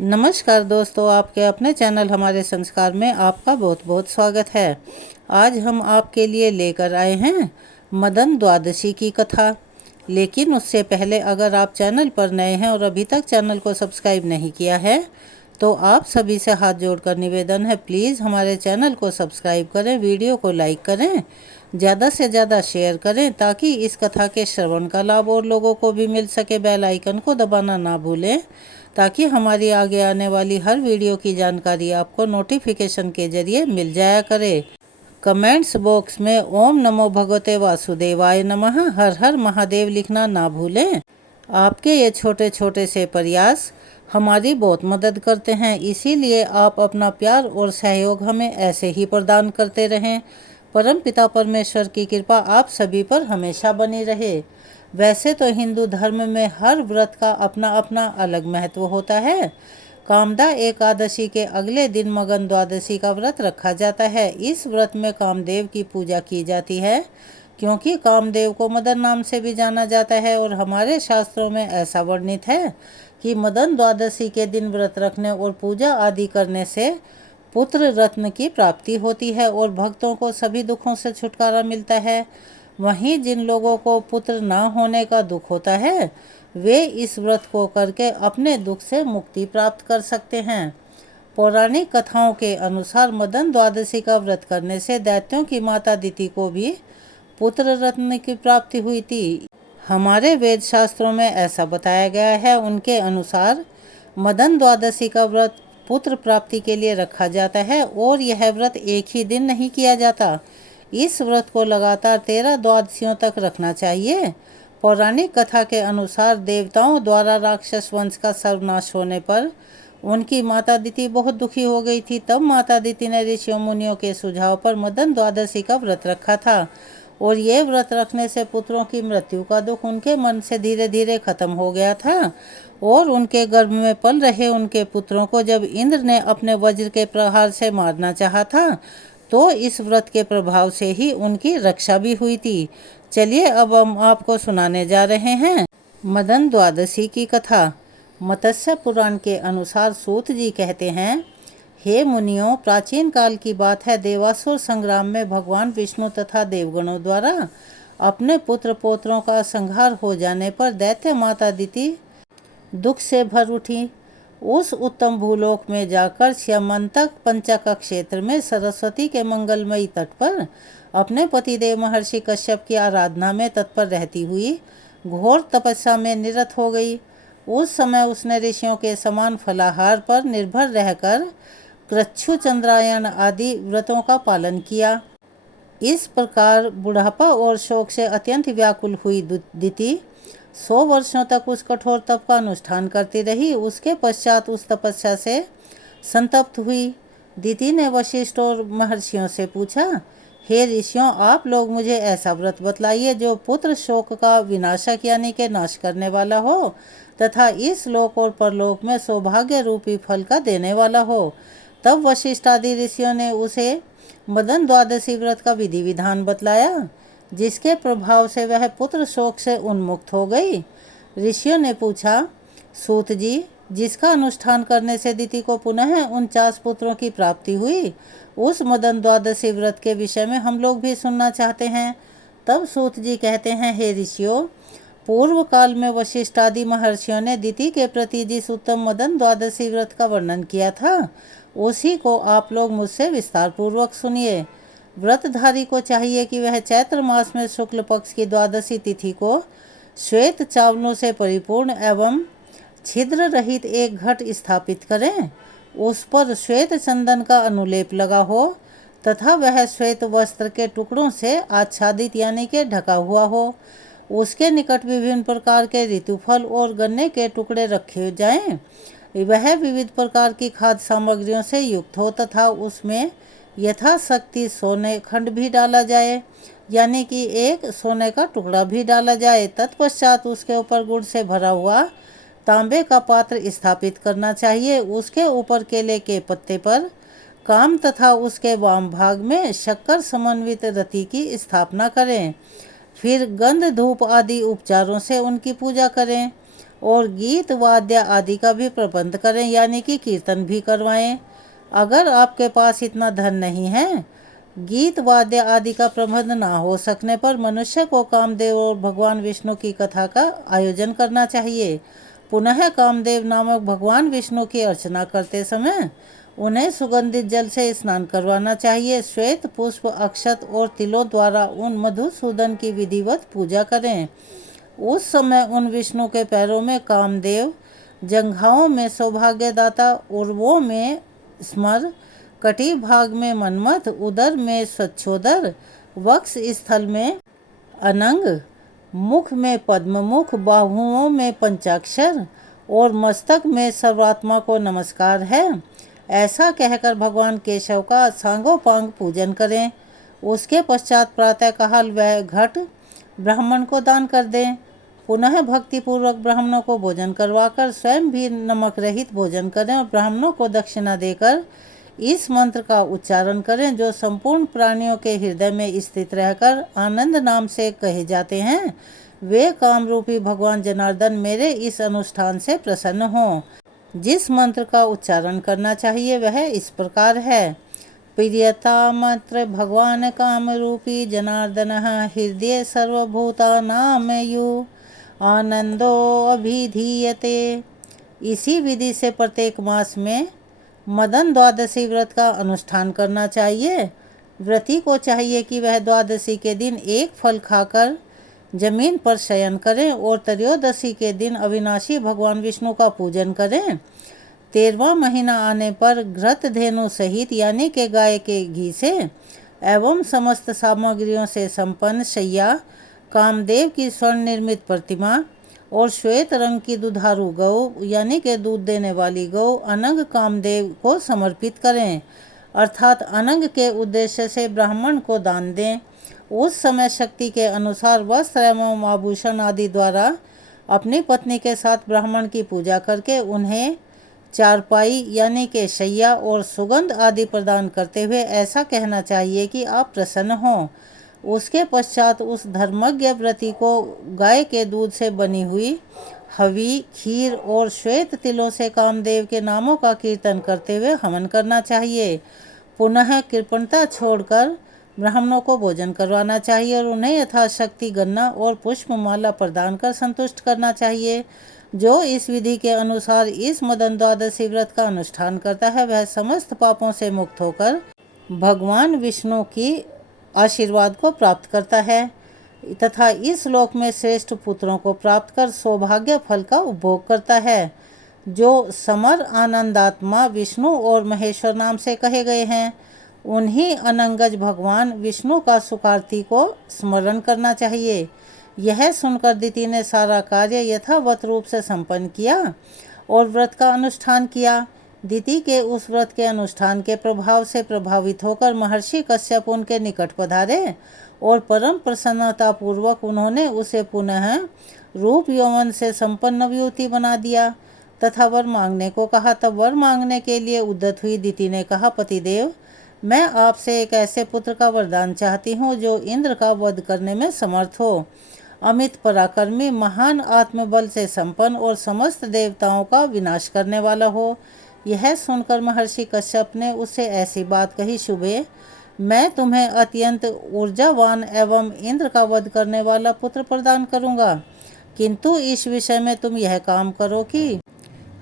नमस्कार दोस्तों, आपके अपने चैनल हमारे संस्कार में आपका बहुत बहुत स्वागत है। आज हम आपके लिए लेकर आए हैं मदन द्वादशी की कथा। लेकिन उससे पहले अगर आप चैनल पर नए हैं और अभी तक चैनल को सब्सक्राइब नहीं किया है तो आप सभी से हाथ जोड़कर निवेदन है, प्लीज़ हमारे चैनल को सब्सक्राइब करें, वीडियो को लाइक करें, ज़्यादा से ज़्यादा शेयर करें ताकि इस कथा के श्रवण का लाभ और लोगों को भी मिल सके। बेल आइकन को दबाना ना भूलें ताकि हमारी आगे आने वाली हर वीडियो की जानकारी आपको नोटिफिकेशन के जरिए मिल जाया करे। कमेंट्स बॉक्स में ओम नमो भगवते वासुदेवाय नमः, हर हर महादेव लिखना ना भूलें। आपके ये छोटे छोटे से प्रयास हमारी बहुत मदद करते हैं, इसीलिए आप अपना प्यार और सहयोग हमें ऐसे ही प्रदान करते रहें। परमपिता परमेश्वर की कृपा आप सभी पर हमेशा बनी रहे। वैसे तो हिंदू धर्म में हर व्रत का अपना अपना अलग महत्व होता है। कामदा एकादशी के अगले दिन मगन द्वादशी का व्रत रखा जाता है। इस व्रत में कामदेव की पूजा की जाती है क्योंकि कामदेव को मदन नाम से भी जाना जाता है और हमारे शास्त्रों में ऐसा वर्णित है कि मदन द्वादशी के दिन व्रत रखने और पूजा आदि करने से पुत्र रत्न की प्राप्ति होती है और भक्तों को सभी दुखों से छुटकारा मिलता है। वहीं जिन लोगों को पुत्र न होने का दुख होता है वे इस व्रत को करके अपने दुख से मुक्ति प्राप्त कर सकते हैं। पौराणिक कथाओं के अनुसार मदन द्वादशी का व्रत करने से दैत्यों की माता दिति को भी पुत्र रत्न की प्राप्ति हुई थी। हमारे वेद शास्त्रों में ऐसा बताया गया है। उनके अनुसार मदन द्वादशी का व्रत पुत्र प्राप्ति के लिए रखा जाता है और यह व्रत एक ही दिन नहीं किया जाता। इस व्रत को लगातार 13 द्वादशियों तक रखना चाहिए। पौराणिक कथा के अनुसार देवताओं द्वारा राक्षस वंश का सर्वनाश होने पर उनकी माता दिति बहुत दुखी हो गई थी। तब माता दिति ने ऋषियों मुनियों के सुझाव पर मदन द्वादशी का व्रत रखा था और ये व्रत रखने से पुत्रों की मृत्यु का दुख उनके मन से धीरे धीरे खत्म हो गया था और उनके गर्भ में पल रहे उनके पुत्रों को जब इंद्र ने अपने वज्र के प्रहार से मारना चाहा था तो इस व्रत के प्रभाव से ही उनकी रक्षा भी हुई थी। चलिए अब हम आपको सुनाने जा रहे हैं मदन द्वादशी की कथा। मत्स्य पुराण के अनुसार सूत जी कहते हैं, हे मुनियों, प्राचीन काल की बात है। देवासुर संग्राम में भगवान विष्णु तथा देवगणों द्वारा अपने पुत्र पोत्रों का संहार हो जाने पर दैत्य माता दिति दुख से भर उठी। उस उत्तम भूलोक में जाकर स्यमंतक पंचक क्षेत्र में सरस्वती के मंगलमयी तट पर अपने पतिदेव महर्षि कश्यप की आराधना में तत्पर रहती हुई घोर तपस्या में निरत हो गई। उस समय उसने ऋषियों के समान फलाहार पर निर्भर रहकर कृच्छु चंद्रायन आदि व्रतों का पालन किया। इस प्रकार बुढ़ापा और शोक से अत्यंत व्याकुल हुई दिति 100 वर्षों तक उस कठोर तप का अनुष्ठान करती रही। उसके पश्चात उस तपस्या से संतप्त हुई। दिति ने वशिष्ठ और महर्षियों से पूछा, हे ऋषियों, आप लोग मुझे ऐसा व्रत बतलाइए जो पुत्र शोक का विनाशक यानी के नाश करने वाला हो तथा इस लोक और परलोक में सौभाग्य रूपी फल का देने वाला हो। तब वशिष्ठ आदि ऋषियों ने उसे मदन द्वादशी व्रत का विधि विधान बतलाया जिसके प्रभाव से वह पुत्र शोक से उन्मुक्त हो गई। ऋषियों ने पूछा, सूत जी, जिसका अनुष्ठान करने से दिति को पुनः 49 पुत्रों की प्राप्ति हुई, उस मदन द्वादशी व्रत के विषय में हम लोग भी सुनना चाहते हैं। तब सूत जी कहते हैं, हे ऋषियों, पूर्व काल में वशिष्ठ आदि महर्षियों ने दिति के प्रति जिस उत्तम मदन द्वादशी व्रत का वर्णन किया था उसी को आप लोग मुझसे विस्तार पूर्वक सुनिए। व्रतधारी को चाहिए कि वह चैत्र मास में शुक्ल पक्ष की द्वादशी तिथि को श्वेत चावलों से परिपूर्ण एवं छिद्र रहित एक घट स्थापित करें। उस पर श्वेत चंदन का अनुलेप लगा हो तथा वह श्वेत वस्त्र के टुकड़ों से आच्छादित यानी के ढका हुआ हो। उसके निकट विभिन्न प्रकार के ऋतुफल और गन्ने के टुकड़े रखे जाएं। वह विविध प्रकार की खाद्य सामग्रियों से युक्त हो तथा उसमें यथाशक्ति सोने खंड भी डाला जाए यानी कि एक सोने का टुकड़ा भी डाला जाए। तत्पश्चात उसके ऊपर गुड़ से भरा हुआ तांबे का पात्र स्थापित करना चाहिए। उसके ऊपर केले के पत्ते पर काम तथा उसके वाम भाग में शक्कर समन्वित रति की स्थापना करें। फिर गंध धूप आदि उपचारों से उनकी पूजा करें। और गीत वाद्य आदि का भी प्रबंध करें, यानी कि कीर्तन भी करवाएं। अगर आपके पास इतना धन नहीं है, गीत वाद्य आदि का प्रबंध ना हो सकने पर मनुष्य को कामदेव और भगवान विष्णु की कथा का आयोजन करना चाहिए। पुनः कामदेव नामक भगवान विष्णु की अर्चना करते समय उन्हें सुगंधित जल से स्नान करवाना चाहिए। श्वेत पुष्प, अक्षत और तिलों द्वारा उन मधुसूदन की विधिवत पूजा करें। उस समय उन विष्णु के पैरों में कामदेव, जंघाओं में सौभाग्यदाता, उर्वों में स्मर, कटी भाग में मनमथ, उदर में स्वच्छोदर, वक्ष स्थल में अनंग, मुख में पद्ममुख, बाहुओं में पंचाक्षर और मस्तक में सर्वात्मा को नमस्कार है। ऐसा कहकर भगवान केशव का सांगोपांग पूजन करें। उसके पश्चात प्रातःकाल वह घट ब्राह्मण को दान कर दें। पुनः भक्तिपूर्वक ब्राह्मणों को भोजन करवाकर स्वयं भी नमक रहित भोजन करें और ब्राह्मणों को दक्षिणा देकर इस मंत्र का उच्चारण करें, जो संपूर्ण प्राणियों के हृदय में स्थित रहकर आनंद नाम से कहे जाते हैं। वे कामरूपी भगवान जनार्दन मेरे इस अनुष्ठान से प्रसन्न हों। जिस मंत्र का उच्चारण करना चाहिए वह इस प्रकार है। प्रियता मंत्र भगवान कामरूपी जनार्दन हृदय सर्वभूतानामयु आनंदो अभिधीयते। इसी विधि से प्रत्येक मास में मदन द्वादशी व्रत का अनुष्ठान करना चाहिए। व्रती को चाहिए कि वह द्वादशी के दिन एक फल खाकर जमीन पर शयन करें और त्रयोदशी के दिन अविनाशी भगवान विष्णु का पूजन करें। 13वां महीना आने पर घृत धेनु सहित, यानी के गाय के घी से एवं समस्त सामग्रियों से संपन्न शैया, कामदेव की स्वर्ण निर्मित प्रतिमा और श्वेत रंग की दुधारू गौ, यानी के दूध देने वाली गौ, अनंग कामदेव को समर्पित करें, अर्थात अनंग के उद्देश्य से ब्राह्मण को दान दें। उस समय शक्ति के अनुसार वस्त्र एवं आभूषण आदि द्वारा अपनी पत्नी के साथ ब्राह्मण की पूजा करके उन्हें चारपाई, यानी के शैया और सुगंध आदि प्रदान करते हुए ऐसा कहना चाहिए कि आप प्रसन्न हों। उसके पश्चात उस धर्मज्ञ व्रती को गाय के दूध से बनी हुई हवी, खीर और श्वेत तिलों से कामदेव के नामों का कीर्तन करते हुए हवन करना चाहिए। पुनः कृपणता छोड़कर ब्राह्मणों को भोजन करवाना चाहिए और उन्हें यथाशक्ति गन्ना और पुष्पमाला प्रदान कर संतुष्ट करना चाहिए। जो इस विधि के अनुसार इस मदन द्वादशी व्रत का अनुष्ठान करता है वह समस्त पापों से मुक्त होकर भगवान विष्णु की आशीर्वाद को प्राप्त करता है तथा इस लोक में श्रेष्ठ पुत्रों को प्राप्त कर सौभाग्य फल का उपभोग करता है, जो समर, आनंदात्मा, विष्णु और महेश्वर नाम से कहे गए हैं। उन्हीं अनंगज भगवान विष्णु का सुखार्थी को स्मरण करना चाहिए। यह सुनकर दिति ने सारा कार्य यथावत रूप से संपन्न किया और व्रत का अनुष्ठान किया। दिति के उस व्रत के अनुष्ठान के प्रभाव से प्रभावित होकर महर्षि कश्यप उनके निकट पधारे और परम प्रसन्नता पूर्वक उन्होंने उसे पुनः रूप यौवन से संपन्न युवती बना दिया तथा वर मांगने को कहा। तब वर मांगने के लिए उद्यत हुई दिति ने कहा, पतिदेव, मैं आपसे एक ऐसे पुत्र का वरदान चाहती हूँ जो इंद्र का वध करने में समर्थ हो, अमित पराक्रमी, महान आत्मबल से संपन्न और समस्त देवताओं का विनाश करने वाला हो। यह सुनकर महर्षि कश्यप ने उससे ऐसी बात कही, शुभे, मैं तुम्हें अत्यंत ऊर्जावान एवं इंद्र का वध करने वाला पुत्र प्रदान करूंगा, किंतु इस विषय में तुम यह काम करो कि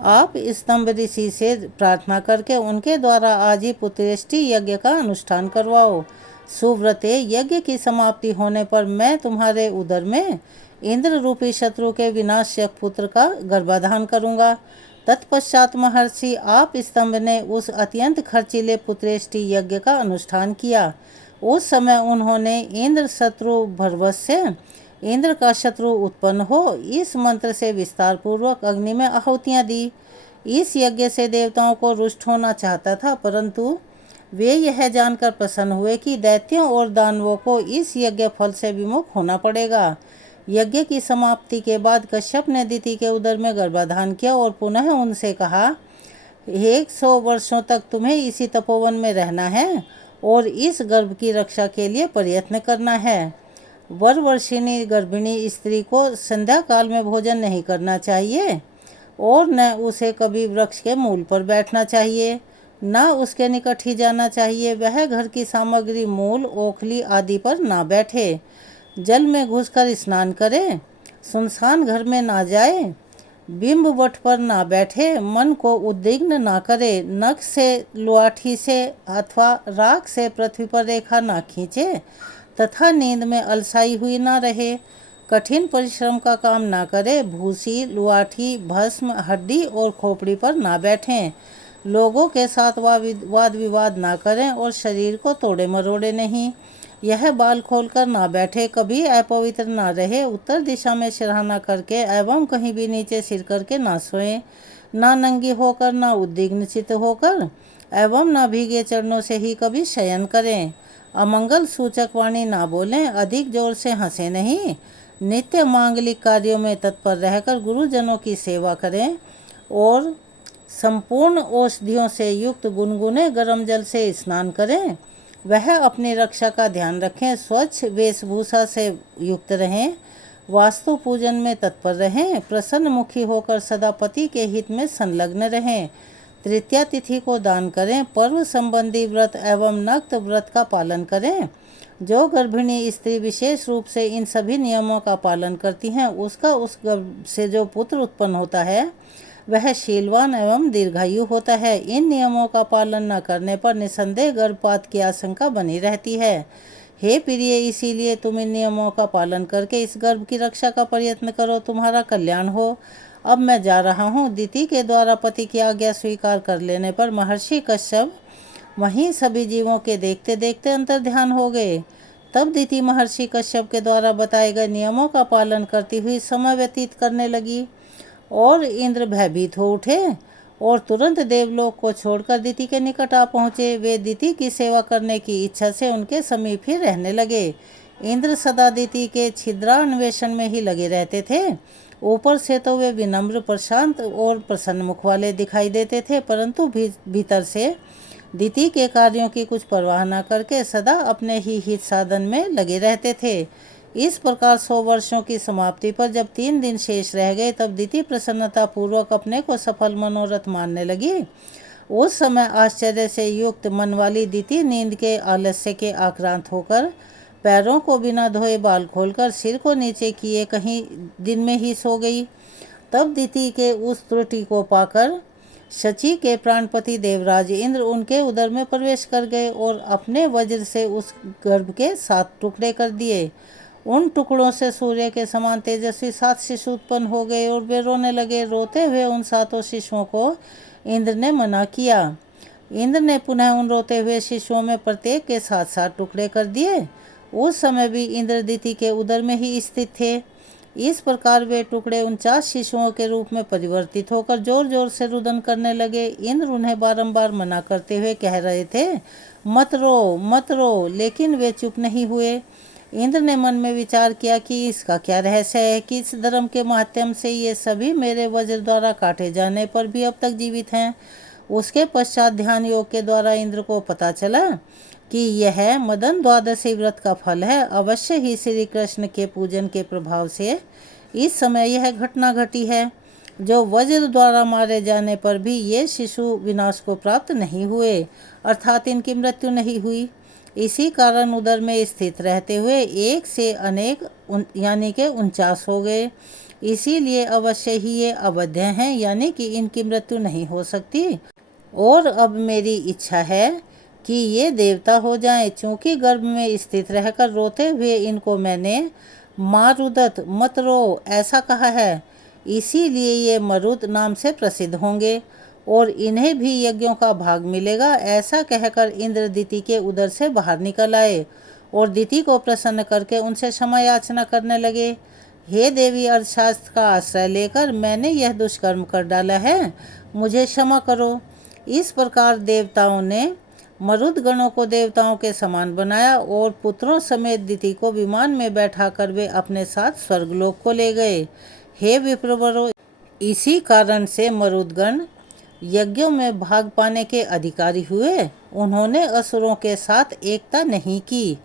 आप स्तंभ ऋषि से प्रार्थना करके उनके द्वारा आज ही पुत्रेष्टि यज्ञ का अनुष्ठान करवाओ। सुव्रते, यज्ञ की समाप्ति होने पर मैं तुम्हारे उदर में इंद्र रूपी शत्रु के विनाशक पुत्र का गर्भाधान करूंगा। तत्पश्चात महर्षि आप स्तंभ ने उस अत्यंत खर्चीले पुत्रेष्टि यज्ञ का अनुष्ठान किया। उस समय उन्होंने इंद्र शत्रु भरवश से इंद्र का शत्रु उत्पन्न हो इस मंत्र से विस्तार पूर्वक अग्नि में आहुतियाँ दी। इस यज्ञ से देवताओं को रुष्ट होना चाहता था, परंतु वे यह जानकर प्रसन्न हुए कि दैत्यों और दानवों को इस यज्ञ फल से विमुख होना पड़ेगा। यज्ञ की समाप्ति के बाद कश्यप ने दिति के उदर में गर्भाधान किया और पुनः उनसे कहा, 100 वर्षों तक तुम्हें इसी तपोवन में रहना है और इस गर्भ की रक्षा के लिए प्रयत्न करना है। वरवर्षिणी गर्भिणी स्त्री को संध्या काल में भोजन नहीं करना चाहिए और न उसे कभी वृक्ष के मूल पर बैठना चाहिए, न उसके निकट ही जाना चाहिए। वह घर की सामग्री, मूल, ओखली आदि पर ना बैठे, जल में घुसकर स्नान करे, सुनसान घर में ना जाए, बिंब वट पर ना बैठे, मन को उद्विग्न ना करे, नख से, लुआठी से अथवा राख से पृथ्वी पर रेखा ना खींचे तथा नींद में अलसाई हुई ना रहे, कठिन परिश्रम का काम ना करे, भूसी, लुआठी, भस्म, हड्डी और खोपड़ी पर ना बैठें, लोगों के साथ वाद विवाद ना करें और शरीर को तोड़े मरोड़े नहीं। यह बाल खोलकर ना बैठे, कभी अपवित्र ना रहे, उत्तर दिशा में सिरहाना करके एवं कहीं भी नीचे सिर करके ना सोए, ना नंगी होकर, ना उद्विग्न चित्त होकर एवं ना भीगे चरणों से ही कभी शयन करें, अमंगल सूचक वाणी ना बोलें, अधिक जोर से हंसे नहीं, नित्य मांगलिक कार्यों में तत्पर रहकर गुरुजनों की सेवा करें और संपूर्ण औषधियों से युक्त गुनगुने गर्म जल से स्नान करें। वह अपनी रक्षा का ध्यान रखें, स्वच्छ वेशभूषा से युक्त रहें, वास्तु पूजन में तत्पर रहें, प्रसन्न मुखी होकर सदा पति के हित में संलग्न रहें, तृतीया तिथि को दान करें, पर्व संबंधी व्रत एवं नक्त व्रत का पालन करें। जो गर्भिणी स्त्री विशेष रूप से इन सभी नियमों का पालन करती हैं, उसका उस गर्भ से जो पुत्र उत्पन्न होता है वह शीलवान एवं दीर्घायु होता है। इन नियमों का पालन न करने पर निसंदेह गर्भपात की आशंका बनी रहती है। हे प्रिय, इसीलिए तुम इन नियमों का पालन करके इस गर्भ की रक्षा का प्रयत्न करो, तुम्हारा कल्याण हो। अब मैं जा रहा हूँ। दिति के द्वारा पति की आज्ञा स्वीकार कर लेने पर महर्षि कश्यप वहीं सभी जीवों के देखते देखते अंतर्ध्यान हो गए। तब दिति महर्षि कश्यप के द्वारा बताए गए नियमों का पालन करती हुई समय व्यतीत करने लगी और इंद्र भयभीत हो उठे और तुरंत देवलोक को छोड़कर दिति के निकट आ पहुँचे। वे दिति की सेवा करने की इच्छा से उनके समीप ही रहने लगे। इंद्र सदा दिति के छिद्रान्वेषण में ही लगे रहते थे। ऊपर से तो वे विनम्र, प्रशांत और प्रसन्न मुख वाले दिखाई देते थे, परंतु भीतर से दिति के कार्यों की कुछ परवाह न करके सदा अपने ही हित साधन में लगे रहते थे। इस प्रकार 100 वर्षों की समाप्ति पर जब 3 दिन शेष रह गए, तब दिति प्रसन्नता पूर्वक अपने को सफल मनोरथ मानने लगी। उस समय आश्चर्य से युक्त मन वाली दिति नींद के आलस्य के आक्रांत होकर पैरों को बिना धोए, बाल खोलकर, सिर को नीचे किए कहीं दिन में ही सो गई। तब दिति के उस त्रुटि को पाकर शची के प्राणपति देवराज इंद्र उनके उदर में प्रवेश कर गए और अपने वज्र से उस गर्भ के 7 टुकड़े कर दिए। उन टुकड़ों से सूर्य के समान तेजस्वी 7 शिशु उत्पन्न हो गए और वे रोने लगे। रोते हुए उन 7 शिशुओं को इंद्र ने मना किया। इंद्र ने पुनः उन रोते हुए शिशुओं में प्रत्येक के 7-7 टुकड़े कर दिए। उस समय भी इंद्र दिति के उदर में ही स्थित थे। इस प्रकार वे टुकड़े 49 शिशुओं के रूप में परिवर्तित होकर जोर जोर से रुदन करने लगे। इंद्र उन्हें बारंबार मना करते हुए कह रहे थे, मत रो, मत रो, लेकिन वे चुप नहीं हुए। इंद्र ने मन में विचार किया कि इसका क्या रहस्य है कि इस धर्म के माध्यम से ये सभी मेरे वज्र द्वारा काटे जाने पर भी अब तक जीवित हैं। उसके पश्चात ध्यान योग के द्वारा इंद्र को पता चला कि यह मदन द्वादशी व्रत का फल है। अवश्य ही श्री कृष्ण के पूजन के प्रभाव से इस समय यह घटना घटी है। जो वज्र द्वारा मारे जाने पर भी ये शिशु विनाश को प्राप्त नहीं हुए, अर्थात इनकी मृत्यु नहीं हुई। इसी कारण उदर में स्थित रहते हुए एक से अनेक यानी के 49 हो गए। इसीलिए अवश्य ही ये अवध्य हैं, यानी कि इनकी मृत्यु नहीं हो सकती। और अब मेरी इच्छा है कि ये देवता हो जाएं। चूँकि गर्भ में स्थित रहकर रोते हुए इनको मैंने मारुदत, मत रो, ऐसा कहा है, इसीलिए ये मरुद नाम से प्रसिद्ध होंगे और इन्हें भी यज्ञों का भाग मिलेगा। ऐसा कहकर इंद्र दिति के उदर से बाहर निकल आए और दिति को प्रसन्न करके उनसे क्षमा याचना करने लगे। हे देवी, अर्थशास्त्र का आश्रय लेकर मैंने यह दुष्कर्म कर डाला है, मुझे क्षमा करो। इस प्रकार देवताओं ने मरुद गणों को देवताओं के समान बनाया और पुत्रों समेत दिति को विमान में बैठाकर वे अपने साथ स्वर्गलोक को ले गए। हे विप्रवरों, इसी कारण से मरुदगण यज्ञों में भाग पाने के अधिकारी हुए। उन्होंने असुरों के साथ एकता नहीं की।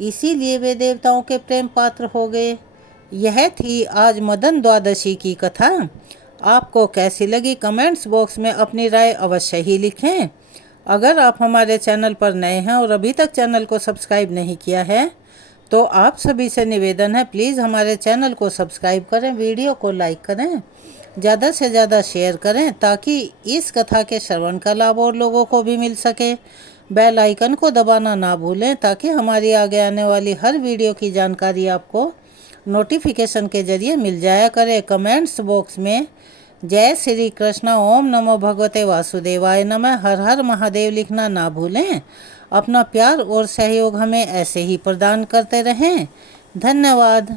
इसीलिए वे देवताओं के प्रेम पात्र हो गए। यह थी आज मदन द्वादशी की कथा। आपको कैसी लगी कमेंट्स बॉक्स में अपनी राय अवश्य ही लिखें। अगर आप हमारे चैनल पर नए हैं और अभी तक चैनल को सब्सक्राइब नहीं किया है तो आप सभी से निवेदन है, प्लीज़ हमारे चैनल को सब्सक्राइब करें, वीडियो को लाइक करें, ज़्यादा से ज़्यादा शेयर करें ताकि इस कथा के श्रवण का लाभ और लोगों को भी मिल सके। बेल आइकन को दबाना ना भूलें ताकि हमारी आगे आने वाली हर वीडियो की जानकारी आपको नोटिफिकेशन के जरिए मिल जाया करे। कमेंट्स बॉक्स में जय श्री कृष्ण, ओम नमो भगवते वासुदेवाय नमः, हर हर महादेव लिखना ना भूलें। अपना प्यार और सहयोग हमें ऐसे ही प्रदान करते रहें। धन्यवाद।